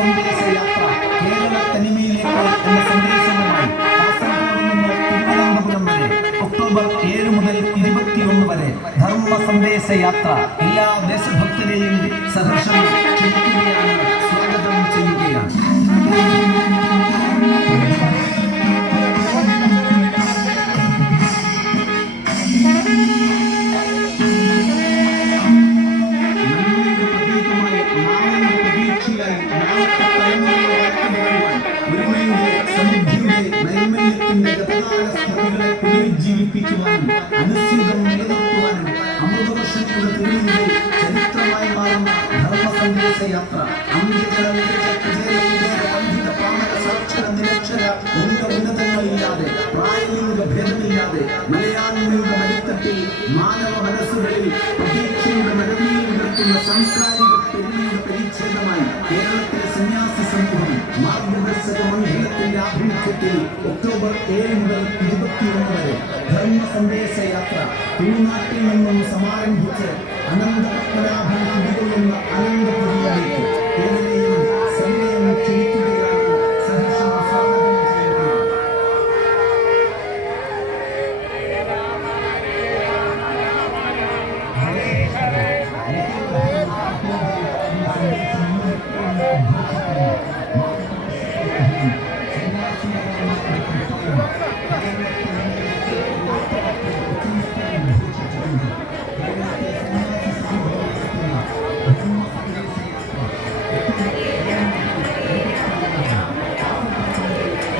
സന്ദേശ യാത്ര കേരള തനിമയിലേക്ക് എന്ന സന്ദേശവുമായി ഒക്ടോബർ ഏഴ് മുതൽ ഇരുപത്തിയൊന്ന് വരെ. ധർമ്മ സന്ദേശ യാത്ര എല്ലാ ദേശഭക്തരെയും സഹർഷം സ്വാഗതം ചെയ്യുകയാണ് Thank പ്രതീകമായി ധർമ്മസന്ദേശ യാത്ര പണ്ഡിത പാമര സാക്ഷര നിരക്ഷര ലിംഗ ഉന്നതങ്ങളില്ലാതെ പ്രായലിംഗ ഭേദമില്ലാതെ മലയാളികളുടെ മടിത്തട്ടിൽ മാനവ മനസ്സുകളിൽ പ്രതീക്ഷയുടെ മഴവിയിൽ നിർത്തുന്ന സാംസ്കാരിക പെരുമയുടെ പരിച്ഛേദമായി കേരളത്തിലെ സന്യാസി സമൂഹം മാർഗദർശക മണ്ഡലത്തിന്റെ ആഭിമുഖ്യത്തിൽ ഒക്ടോബർ ഏഴ് മുതൽ ഇരുപത്തിയൊന്ന് വരെ ധർമ്മ സന്ദേശ യാത്ര. തുളുനാട്ടിൽ നിന്നും സമാരംഭിച്ച് അനന്ത